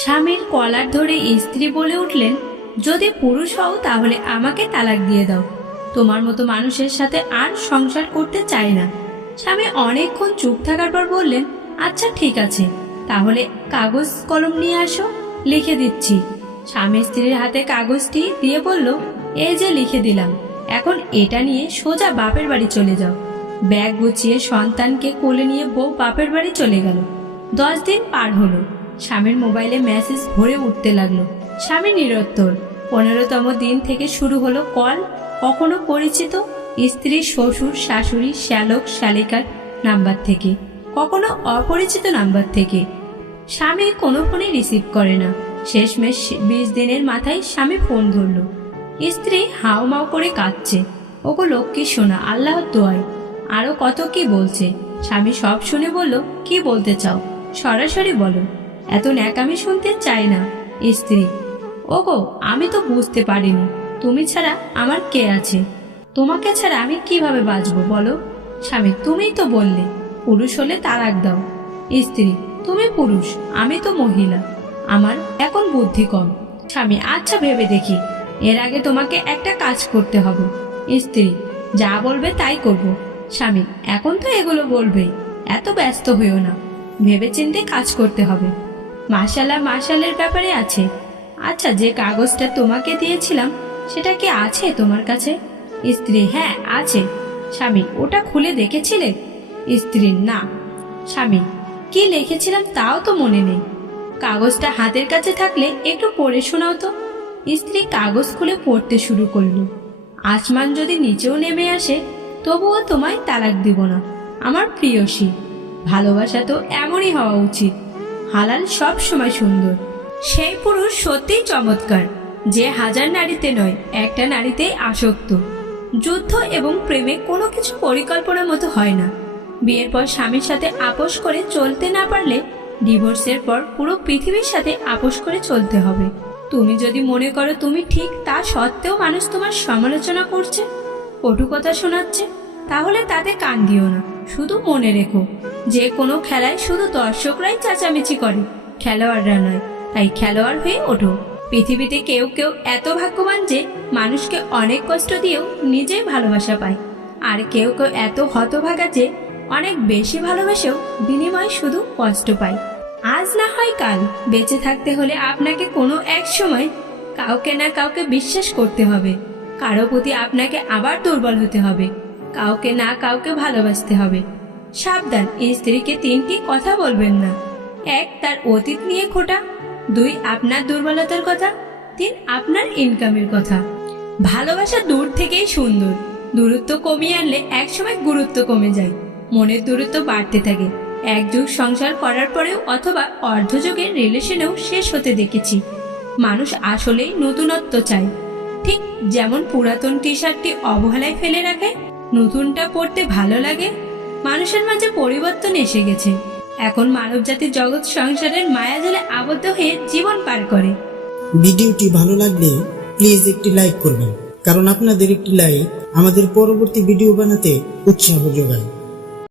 স্বামীর কলার ধরে স্ত্রী বলে উঠলেন, যদি পুরুষ হও তাহলে আমাকে তালাক দিয়ে দাও। তোমার মতো মানুষের সাথে আর সংসার করতে চাই না। স্বামী অনেকক্ষণ চুপ থাকার পর বললেন, আচ্ছা ঠিক আছে, তাহলে কাগজ কলম নিয়ে আসো, লিখে দিচ্ছি। স্বামী স্ত্রীর হাতে কাগজটি দিয়ে বলল, এই যে লিখে দিলাম, এখন এটা নিয়ে সোজা বাপের বাড়ি চলে যাও। ব্যাগ গুছিয়ে সন্তানকে কোলে নিয়ে বউ বাপের বাড়ি চলে গেল। 10 দিন পার হলো। স্বামীর মোবাইলে মেসেজ ভরে উঠতে লাগলো। স্বামী নিরুত্তর। 15তম দিন থেকে শুরু হলো কল, কখনো পরিচিত স্ত্রী, শ্বশুর, শাশুড়ি, শ্যালক, শালিকার নাম্বার থেকে, কখনো অপরিচিত নাম্বার থেকে। স্বামী কোনো ফোনই রিসিভ করে না। শেষমেশ 20 দিনের মাথায় স্বামী ফোন ধরল। স্ত্রী হাউমাউ করে কাঁদছে, ওগো লক্ষ্মী সোনা, আল্লাহর দোয়ায়। আরো কত কি বলছে। স্বামী সব শুনে বলল, কি বলতে চাও সরাসরি বলো, এত ন্যাকামি শুনতে চাই না। স্ত্রী, ওগো আমি তো বুঝতে পারিনি, তুমি ছাড়া আমার কে আছে? তোমাকে ছাড়া আমি কিভাবে বাঁচবো বলো? স্বামী, তুমিই তো বললে পুরুষ হলে তালাক দাও। স্ত্রী, তুমি পুরুষ, আমি তো মহিলা, আমার এখন বুদ্ধি কম। স্বামী, আচ্ছা ভেবে দেখি, এর আগে তোমাকে একটা কাজ করতে হবে। স্ত্রী, যা বলবে তাই করব। স্বামী, এখন তো এগুলো বলবেই, এত ব্যস্ত হইও না, ভেবেচিন্তে কাজ করতে হবে। মাশাআল্লাহ, মাশাআল্লাহর ব্যাপারে আছে। আচ্ছা, যে কাগজটা তোমাকে দিয়েছিলাম সেটা কি আছে তোমার কাছে? স্ত্রী, হ্যাঁ আছে। স্বামী, ওটা খুলে দেখেছিলে? স্ত্রী, না। স্বামী, কি লিখেছিলাম তাও তো মনে নেই। কাগজটা হাতের কাছে থাকলে একটু পড়ে শোনাও তো। স্ত্রী কাগজ খুলে পড়তে শুরু করলো। আসমান যদি নিচেও নেমে আসে তবুও তোমায় তালাক দিব না আমার প্রিয়সী। ভালোবাসা তো এমনই হওয়া উচিত। হালাল সব সময় সুন্দর। সেই পুরুষ সত্যিই চমৎকার, যে 1000 নারীতে নয়, একটা নারীতেই আসক্ত। যুদ্ধ এবং প্রেমে কোনো কিছু পরিকল্পনা মতো হয় না। বিয়ের পর স্বামীর সাথে আপোষ করে চলতে না পারলে ডিভোর্সের পর পুরো পৃথিবীর সাথে আপোষ করে চলতে হবে। তুমি যদি মনে করো তুমি ঠিক, তা সত্ত্বেও মানুষ তোমার সমালোচনা করছে, কটু কথা শোনাচ্ছে, তাহলে তাতে কান দিও না। শুধু মনে রেখো, যে কোনো খেলায় শুধু দর্শকরাই চেঁচামেচি করে, খেলোয়াড়রা নয়। তাই খেলোয়াড় হয়ে ওঠো। পৃথিবীতে কেউ কেউ এত ভাগ্যবান যে মানুষকে অনেক কষ্ট দিয়েও নিজেই ভালোবাসা পায়, আর কেউ কেউ এত হতভাগা যে অনেক বেশি ভালোবেসেও বিনিময়ে শুধু কষ্ট পায়। আজ না হয় কাল, বেঁচে থাকতে হলে আপনাকে কোনো এক সময় কাউকে না কাউকে বিশ্বাস করতে হবে। কারো প্রতি আপনাকে আবার দুর্বল হতে হবে, কাউকে না কাউকে ভালোবাসতে হবে। সাবধান, স্ত্রীকে 3টি কথা বলবেন না। 1, তার অতীত নিয়ে খোটা। 2, আপনার দুর্বলতার কথা। 3, আপনার ইনকামের কথা। ভালোবাসা দূর থেকেই সুন্দর। দূরত্ব কমিয়ে আনলে একসময় গুরুত্ব কমে যায়, মনের দূরত্ব বাড়তে থাকে। 1 যুগ সংসার করার পরেও অথবা অর্ধযুগের রিলেশনেও শেষ হতে দেখেছি। মানুষ আসলেই নতুনত্ব চায়। ঠিক যেমন পুরাতন টি শার্টটি অবহেলায় ফেলে রাখে, নতুনটা পরতে ভালো লাগে। মানুষের মাঝে পরিবর্তন এসে গেছে। এখন মানবজাতি জগৎ সংসারের মায়াজালে আবদ্ধ হয়ে জীবন পার করে। ভিডিওটি ভালো লাগলে প্লিজ একটি লাইক করবেন, কারণ আপনাদের একটি লাইক আমাদের পরবর্তী ভিডিও বানাতে উৎসাহ যোগায়।